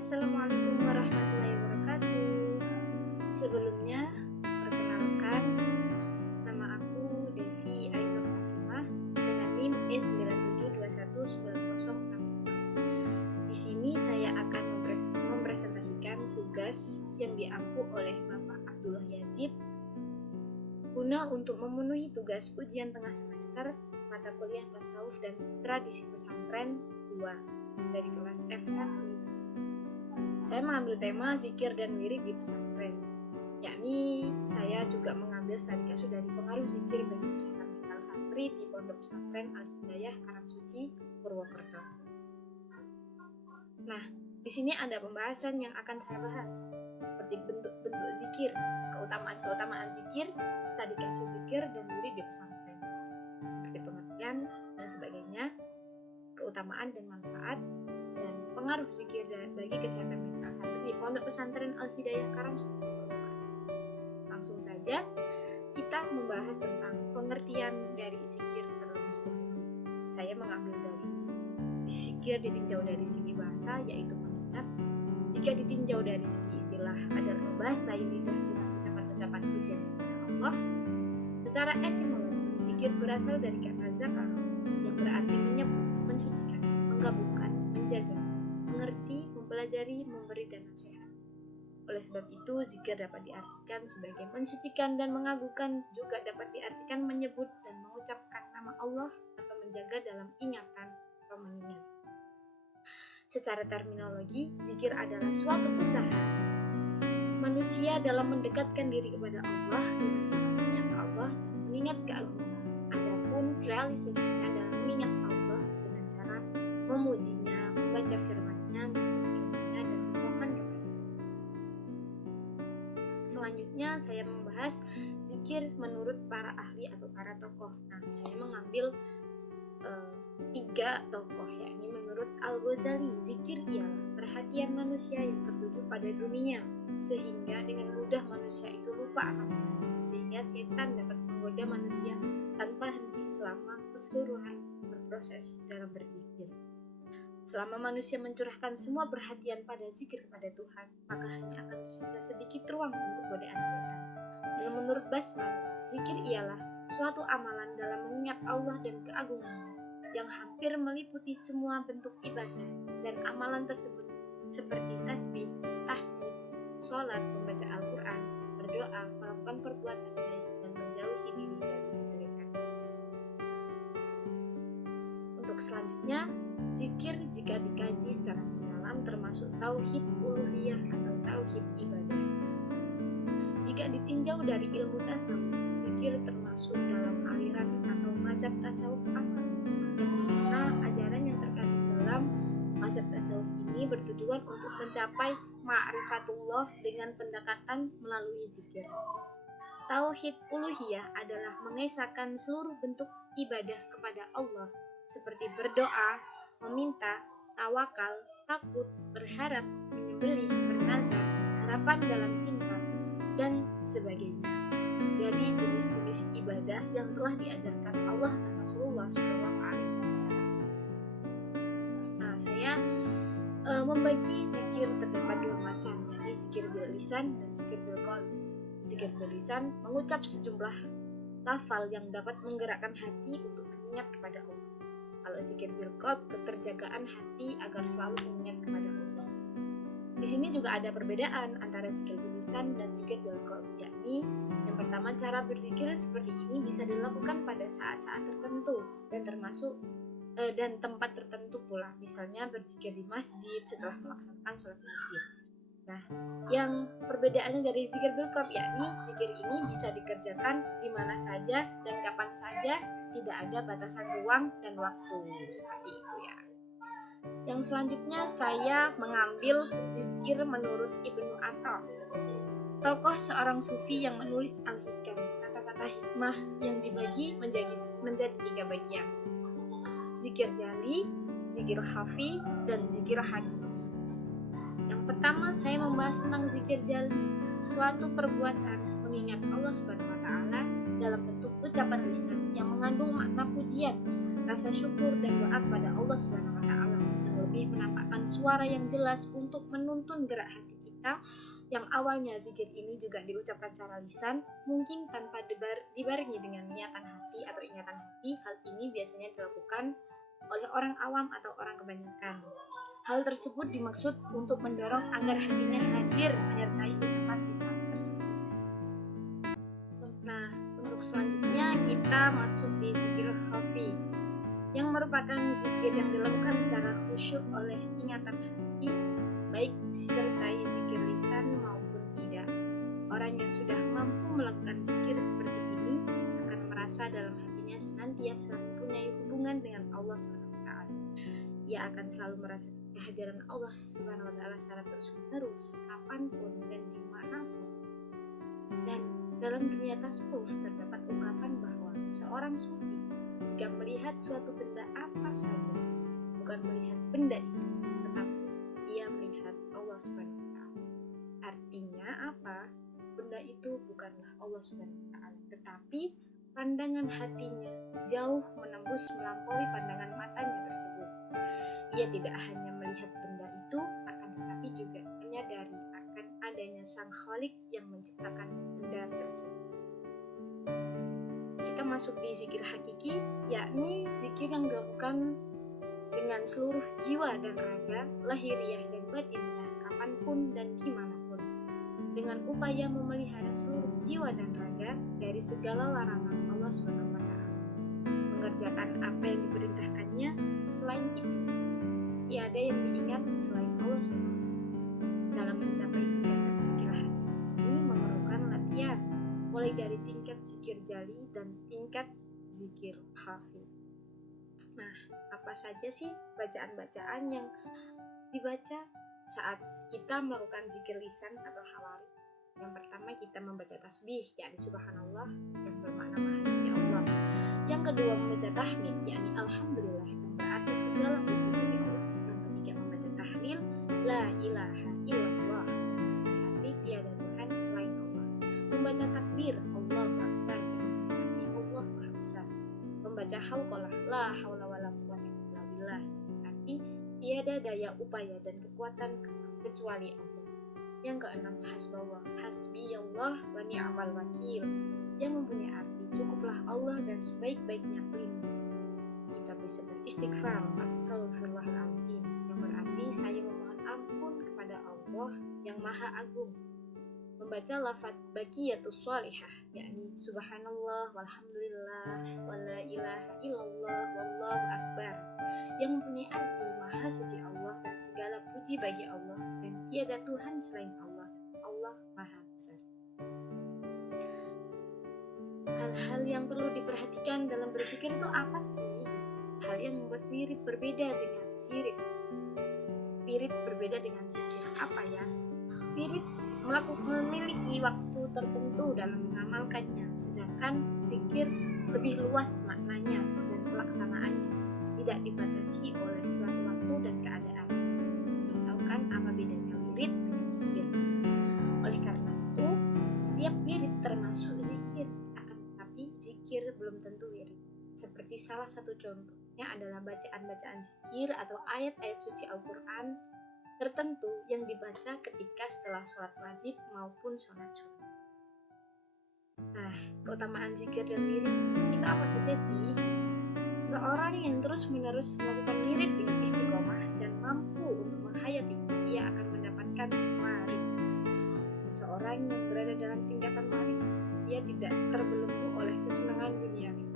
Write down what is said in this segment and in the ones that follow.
Assalamualaikum warahmatullahi wabarakatuh. Sebelumnya, perkenalkan, nama aku Devi Ainur Fatimah dengan NIM E97219060. Di sini saya akan mempresentasikan tugas yang diampu oleh Bapak Abdullah Yazid guna untuk memenuhi tugas ujian tengah semester mata kuliah tasawuf dan tradisi pesantren 2 dari kelas F1. Saya mengambil tema zikir dan wirid di pesantren, yakni saya juga mengambil studi kasus dari pengaruh zikir bagi kesehatan mental santri di Pondok Pesantren Al-Hidayah Karangsuci, Purwokerto. Nah, di sini ada pembahasan yang akan saya bahas, seperti bentuk-bentuk zikir, keutamaan zikir, studi kasus zikir dan wirid di pesantren, seperti pengertian dan sebagainya, keutamaan dan manfaat, dan pengaruh zikir bagi kesehatan mental santri di Pondok Pesantren Al-Hidayah Karangsuci, Purwokerto. Langsung saja kita membahas tentang pengertian dari zikir terlebih dahulu. Saya mengambil dari zikir ditinjau dari segi bahasa, yaitu mengingat. Jika ditinjau dari segi istilah adalah membasahi lidah dengan ucapan-ucapan pujian kepada Allah. Secara etimologi, zikir berasal dari kata zakar yang berarti menyebut, mensucikan, menggabungkan, menjaga, mengerti, mempelajari, memberi, dan nasihat. Oleh sebab itu, zikir dapat diartikan sebagai mensucikan dan mengagungkan, juga dapat diartikan menyebut dan mengucapkan nama Allah atau menjaga dalam ingatan atau mengingat. Secara terminologi, zikir adalah suatu usaha manusia dalam mendekatkan diri kepada Allah dengan cara mengingat Allah dan mengingat keagungan. Adapun realisasinya dalam mengingat Allah dengan cara memujinya, membaca firman-Nya, menuntut ilmunya, dan memohon kepada-Nya. Selanjutnya saya membahas zikir menurut para ahli atau para tokoh. Nah, saya mengambil 3 tokoh, yakni menurut Al-Ghazali, zikir ialah perhatian manusia yang tertuju pada dunia, sehingga dengan mudah manusia itu lupa akan Tuhan, sehingga setan dapat menggoda manusia tanpa henti selama keseluruhan berproses dalam berzikir. Selama manusia mencurahkan semua perhatian pada zikir kepada Tuhan, maka hanya akan tersisa sedikit ruang untuk godaan setan. Dan menurut Basman, zikir ialah suatu amalan dalam mengingat Allah dan keagungannya yang hampir meliputi semua bentuk ibadah, dan amalan tersebut seperti tasbih, tahmid, sholat, membaca Al-Quran, berdoa, melakukan perbuatan baik, dan menjauhi diri dari kejelekan. Untuk selanjutnya, zikir jika dikaji secara mendalam termasuk tauhid uluhiyah atau tauhid ibadah. Jika ditinjau dari ilmu tasawuf, zikir termasuk dalam aliran atau mazhab tasawuf amal, yang mana ajaran yang terkandung dalam mazhab tasawuf ini bertujuan untuk mencapai ma'rifatullah dengan pendekatan melalui zikir. Tauhid uluhiyah adalah mengesahkan seluruh bentuk ibadah kepada Allah, seperti berdoa, meminta, tawakal, takut, berharap, menyembelih, bernazar, harapan dalam cinta, dan sebagainya dari jenis-jenis ibadah yang telah diajarkan Allah dan Rasulullah SAW. Nah, saya membagi zikir terdapat 2 macam, yakni zikir bil lisan dan zikir bil qalb. Zikir bil lisan mengucap sejumlah lafal yang dapat menggerakkan hati untuk mengingat kepada Allah. Kalau zikir bil qalb, keterjagaan hati agar selalu mengingat kepada Allah. Di sini juga ada perbedaan antara zikir bil lisan dan zikir bil qalb, yakni yang pertama, cara berzikir seperti ini bisa dilakukan pada saat-saat tertentu dan termasuk dan tempat tertentu pula, misalnya berzikir di masjid setelah melaksanakan sholat wajib. Nah, yang perbedaannya dari zikir bil qalb, yakni zikir ini bisa dikerjakan di mana saja dan kapan saja, tidak ada batasan ruang dan waktu, seperti itu ya. Yang selanjutnya saya mengambil zikir menurut Ibnu Atha, tokoh seorang sufi yang menulis Al-Hikam, kata-kata hikmah yang dibagi menjadi 3 bagian: zikir jali, zikir khafi, dan zikir hakiki. Yang pertama saya membahas tentang zikir jali, suatu perbuatan mengingat Allah Subhanahu wa Ta'ala dalam bentuk ucapan lisan yang mengandung makna pujian, rasa syukur, dan doa kepada Allah Subhanahu wa Ta'ala yang lebih menampakkan suara yang jelas untuk menuntun gerak hati kita. Yang awalnya zikir ini juga diucapkan secara lisan, mungkin tanpa dibarengi dengan niatan hati atau ingatan hati. Hal ini biasanya dilakukan oleh orang awam atau orang kebanyakan. Hal tersebut dimaksud untuk mendorong agar hatinya hadir menyertai ucapan lisan tersebut. Nah, untuk selanjutnya kita masuk di zikir khafi, yang merupakan zikir yang dilakukan secara khusyuk oleh ingatan hati, baik disertai zikir lisan maupun tidak. Orang yang sudah mampu melakukan zikir seperti ini akan merasa dalam hatinya senantiasa mempunyai hubungan dengan Allah SWT. Ia akan selalu merasa kehadiran Allah SWT secara terus-menerus, kapanpun dan dimanapun. Dan dalam dunia tasawuf terdapat ungkapan bahwa seorang sufi jika melihat suatu benda apa saja, bukan melihat benda itu, tetapi ia melihat Allah SWT. Artinya apa? Benda itu bukanlah Allah SWT, tetapi pandangan hatinya jauh menembus melampaui pandangan matanya tersebut. Ia tidak hanya melihat benda itu, akan tetapi juga menyadari akan adanya Sang Khalik yang menciptakan benda tersebut. Kita masuk di zikir hakiki, yakni zikir yang dilakukan dengan seluruh jiwa dan raga, lahiriah dan batiniah, kapanpun dan dimanapun, dengan upaya memelihara seluruh jiwa dan raga dari segala larangan Allah SWT, mengerjakan apa yang diperintahkannya. Selain itu, tiada yang diingat selain Allah SWT. Dalam mencapai tingkatan zikir hakiki ini memerlukan latihan, mulai dari tingkat zikir jali dan tingkat zikir khafi. Nah, apa saja sih bacaan-bacaan yang dibaca saat kita melakukan zikir lisan atau hawari? Yang pertama, kita membaca tasbih, yakni subhanallah, yang bermakna maha suci Allah. Yang kedua, membaca tahmid, yakni alhamdulillah, yang berarti segala puji bagi Allah. Yang ketiga, membaca tahlil, la ilaha illallah, berarti tiada Tuhan selain Allah. Membaca takbir, Allahu Akbar, yang berarti Allah Maha Besar. Membaca hauqalah, la haula wala quwwata illa billah, berarti tiada daya upaya dan kekuatan kecuali Allah. Yang keenam, hasbullah, hasbiyallah wa ni'mal wakil, yang mempunyai arti cukuplah Allah dan sebaik-baiknya pelindung. Kita bisa beristighfar, astaghfirullahalazim, yang berarti saya memohon ampun kepada Allah yang Maha Agung. Membaca lafaz baqiyatus shalihah, yakni subhanallah walhamdulillah wala ilaha illallah wallahu akbar, yang mempunyai arti maha suci Allah dan segala puji bagi Allah dan tiada Tuhan selain Allah, Allah Maha Besar. Hal-hal yang perlu diperhatikan dalam berzikir itu apa sih? Hal yang membuat wirid berbeda dengan zikrir. Wirid berbeda dengan zikir apa ya? Wirid memiliki waktu tertentu dalam mengamalkannya, sedangkan zikir lebih luas maknanya dan pelaksanaannya, tidak dibatasi oleh suatu waktu dan keadaan. Belum tahu kan apa bedanya wirid dengan zikir? Oleh karena itu, setiap wirid termasuk zikir, akan tetapi zikir belum tentu wirid. Seperti salah satu contohnya adalah bacaan-bacaan zikir atau ayat-ayat suci Al-Quran tertentu yang dibaca ketika setelah sholat wajib maupun sholat sunnah. Nah, keutamaan zikir dan wirid itu apa saja sih? Seorang yang terus-menerus melakukan wirid dengan istiqomah dan mampu untuk menghayatinya, ia akan mendapatkan warid. Seseorang yang berada dalam tingkatan warid, ia tidak terbelenggu oleh kesenangan duniawi.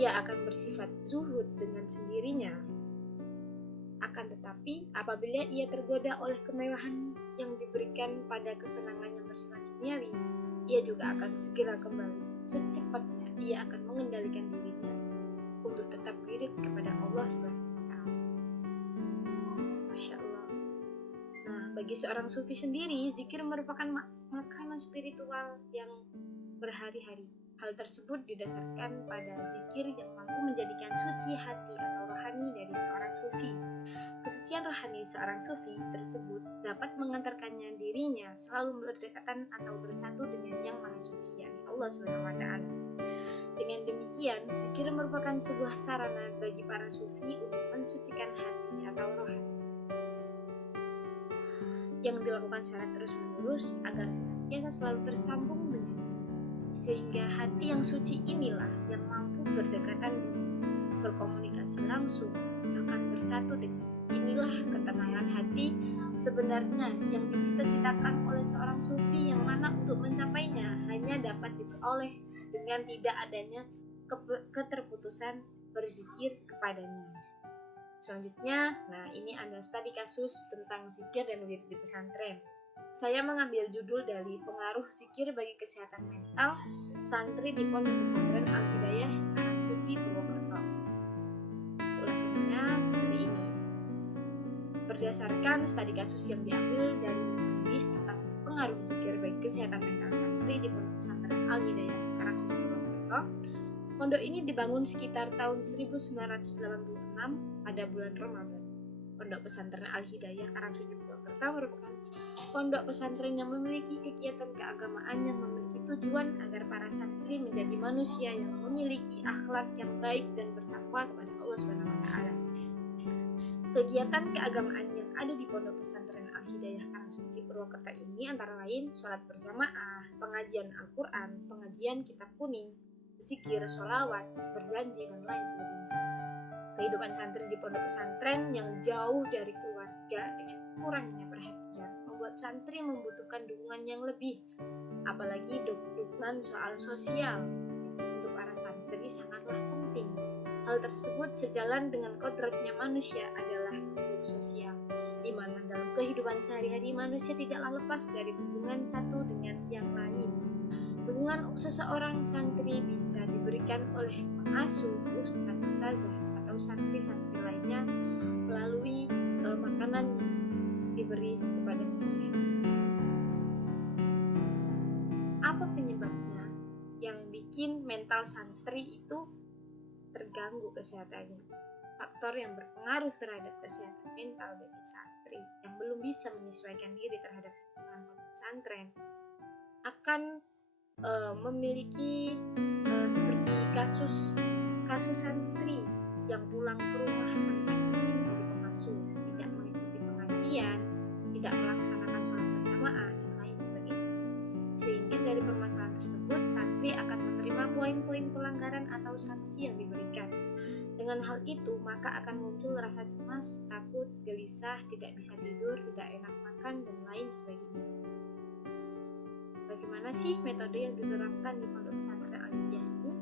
Ia akan bersifat zuhud dengan sendirinya. Akan tetapi, apabila ia tergoda oleh kemewahan yang diberikan pada kesenangan yang bersifat duniawi, ia juga akan segera kembali. Secepatnya ia akan mengendalikan dirinya untuk tetap wirid kepada Allah SWT. Masya Allah. Nah, bagi seorang sufi sendiri, zikir merupakan makanan spiritual yang berhari-hari. Hal tersebut didasarkan pada zikir yang mampu menjadikan suci hati atau rohani dari seorang sufi. Kesucian rohani seorang sufi tersebut dapat mengantarkannya dirinya selalu berdekatan atau bersatu dengan yang maha suci, yakni Allah SWT. Dengan demikian, zikir merupakan sebuah sarana bagi para sufi untuk mensucikan hati atau rohani yang dilakukan secara terus-menerus agar senantiasa selalu tersambung dengan sehingga hati yang suci inilah yang mampu berdekatan dengan berkomunikasi langsung, bahkan bersatu dengan inilah ketenangan hati sebenarnya yang dicita-citakan oleh seorang sufi, yang mana untuk mencapainya hanya dapat diperoleh dengan tidak adanya keterputusan berzikir kepadanya. Selanjutnya, ini ada studi kasus tentang zikir dan wirid di pesantren. Saya mengambil judul dari pengaruh zikir bagi kesehatan mental santri di Pondok Pesantren Al-Hidayah Karangsuci Purwokerto. Ulasannya seperti ini. Berdasarkan studi kasus yang diambil dari penulis tentang pengaruh zikir bagi kesehatan mental santri di Pondok Pesantren Al-Hidayah Karangsuci Purwokerto, pondok ini dibangun sekitar tahun 1986 pada bulan Ramadan. Pondok Pesantren Al-Hidayah Karangsuci Purwokerto merupakan pondok pesantren yang memiliki kegiatan keagamaan yang memiliki tujuan agar para santri menjadi manusia yang memiliki akhlak yang baik dan bertakwa kepada Allah SWT. Kegiatan keagamaan yang ada di Pondok Pesantren Al-Hidayah Karangsuci Purwokerto ini antara lain sholat berjamaah, pengajian Al-Quran, pengajian kitab kuning, zikir, sholawat, berjanji, dan lain sebagainya. Kehidupan santri di pondok pesantren yang jauh dari keluarga dengan kurangnya perhatian membuat santri membutuhkan dukungan yang lebih, apalagi dukungan soal sosial untuk para santri sangatlah penting. Hal tersebut sejalan dengan kodratnya manusia adalah makhluk sosial, di mana dalam kehidupan sehari-hari manusia tidaklah lepas dari hubungan satu dengan yang lain. Dukungan seseorang santri bisa diberikan oleh pengasuh, ustadz, ustazah, atau santri-santri lainnya melalui makanan yang diberi kepada santri. Apa penyebabnya yang bikin mental santri itu terganggu kesehatannya? Faktor yang berpengaruh terhadap kesehatan mental bagi santri yang belum bisa menyesuaikan diri terhadap lingkungan pesantren akan memiliki seperti kasus santri yang pulang ke rumah tanpa izin dari pengasuh, tidak mengikuti pengajian, tidak melaksanakan sholat berjamaah, dan lain sebagainya. Sehingga dari permasalahan tersebut, santri akan menerima poin-poin pelanggaran atau sanksi yang diberikan. Dengan hal itu, maka akan muncul rasa cemas, takut, gelisah, tidak bisa tidur, tidak enak makan, dan lain sebagainya. Bagaimana sih metode yang diterapkan di Pondok Pesantren Al-Hidayah ini?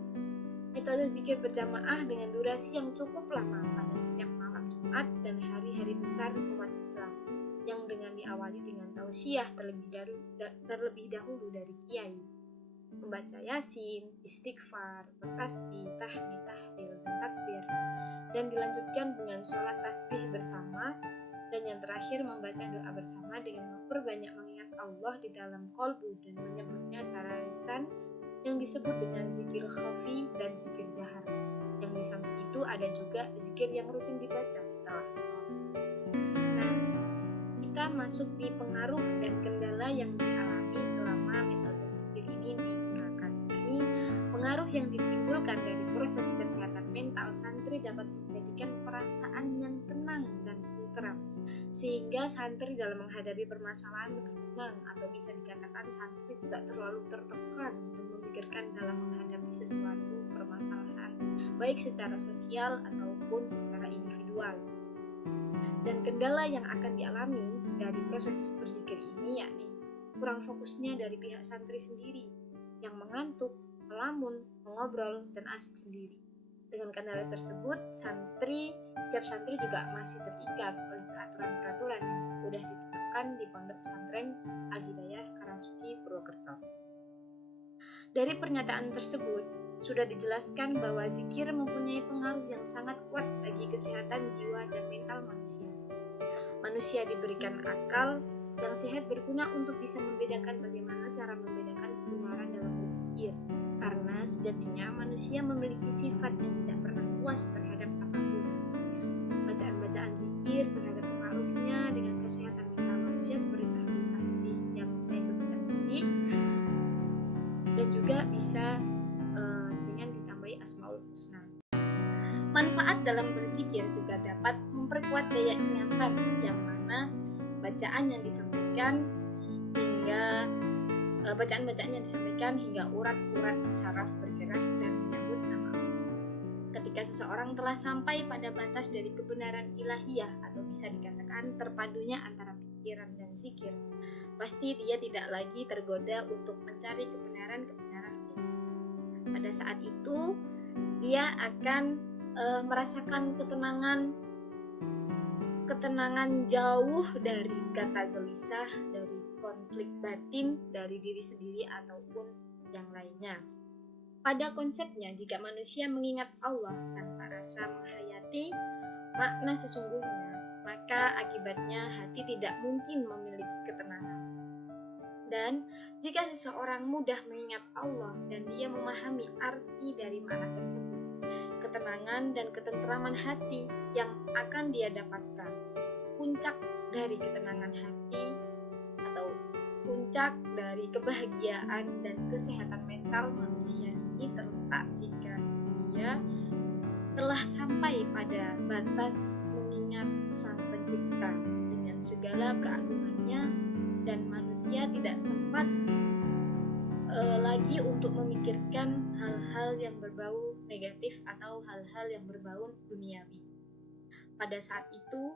Metode zikir berjamaah dengan durasi yang cukup lama pada setiap malam Jumat dan hari-hari besar umat Islam, yang dengan diawali dengan tausiah terlebih dahulu dari kiai, membaca yasin, istighfar, bertasbih, tahmid, tahlil, dan takbir, dan dilanjutkan dengan sholat tasbih bersama, dan yang terakhir membaca doa bersama dengan memperbanyak mengingat Allah di dalam kolbu dan menyebutnya secara lisan, yang disebut dengan zikir khafi dan zikir jahar. Yang di samping itu ada juga zikir yang rutin dibaca setelah sholat. Nah, kita masuk di pengaruh dan kendala yang dialami selama metode zikir ini digunakan. Ini pengaruh yang ditimbulkan dari proses kesehatan mental santri dapat menjadikan perasaan yang tenang dan tenteram, sehingga santri dalam menghadapi permasalahan lebih tenang, atau bisa dikatakan santri tidak terlalu tertekan dan memikirkan dalam menghadapi sesuatu permasalahan, baik secara sosial ataupun secara individual. Dan kendala yang akan dialami dari proses berzikir ini yakni kurang fokusnya dari pihak santri sendiri, yang mengantuk, melamun, mengobrol, dan asik sendiri. Dengan kendala tersebut, setiap santri juga masih terikat oleh peraturan-peraturan yang sudah ditetapkan di Pondok Pesantren Al-Hidayah Karangsuci Purwokerto. Dari pernyataan tersebut, sudah dijelaskan bahwa zikir mempunyai pengaruh yang sangat kuat bagi kesehatan jiwa dan mental manusia. Manusia diberikan akal yang sehat berguna untuk bisa membedakan bagaimana cara membedakan kebenaran dalam berpikir, karena sejatinya manusia memiliki sifat yang tidak pernah puas terhadap apapun. Bacaan-bacaan zikir terhadap pengaruhnya dengan kesehatan mental manusia seperti tahlil tasbih yang saya sebutkan tadi, dan juga bisa dengan ditambah dalam berzikir juga dapat memperkuat daya ingatan, yang mana bacaan yang disampaikan hingga bacaan-bacaan yang disampaikan hingga urat-urat saraf bergerak dan menyebut nama Allah. Ketika seseorang telah sampai pada batas dari kebenaran ilahiyah, atau bisa dikatakan terpadunya antara pikiran dan zikir, pasti dia tidak lagi tergoda untuk mencari kebenaran-kebenaran ini. Pada saat itu dia akan merasakan ketenangan jauh dari kata gelisah, dari konflik batin, dari diri sendiri ataupun yang lainnya. Pada konsepnya, jika manusia mengingat Allah tanpa rasa menghayati makna sesungguhnya, maka akibatnya hati tidak mungkin memiliki ketenangan. Dan jika seseorang mudah mengingat Allah dan dia memahami arti dari makna tersebut, ketenangan dan ketentraman hati yang akan dia dapatkan, puncak dari ketenangan hati atau puncak dari kebahagiaan dan kesehatan mental manusia ini terletak jika dia telah sampai pada batas mengingat Sang Pencipta dengan segala keagungannya, dan manusia tidak sempat lagi untuk memikirkan hal-hal yang berbau negatif atau hal-hal yang berbau duniawi. Pada saat itu,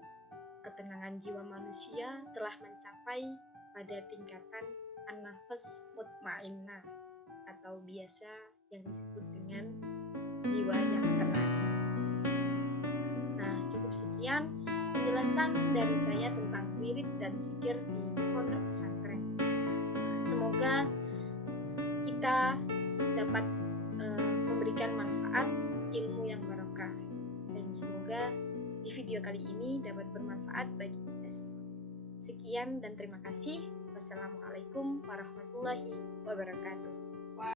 ketenangan jiwa manusia telah mencapai pada tingkatan an-nafas mutmainnah, atau biasa yang disebut dengan jiwa yang tenang. Nah, cukup sekian penjelasan dari saya tentang wirid dan zikir di pondok pesantren. Semoga kita dapat memberikan manfaat ilmu yang barokah, dan semoga di video kali ini dapat bermanfaat bagi kita semua. Sekian dan terima kasih. Wassalamualaikum warahmatullahi wabarakatuh.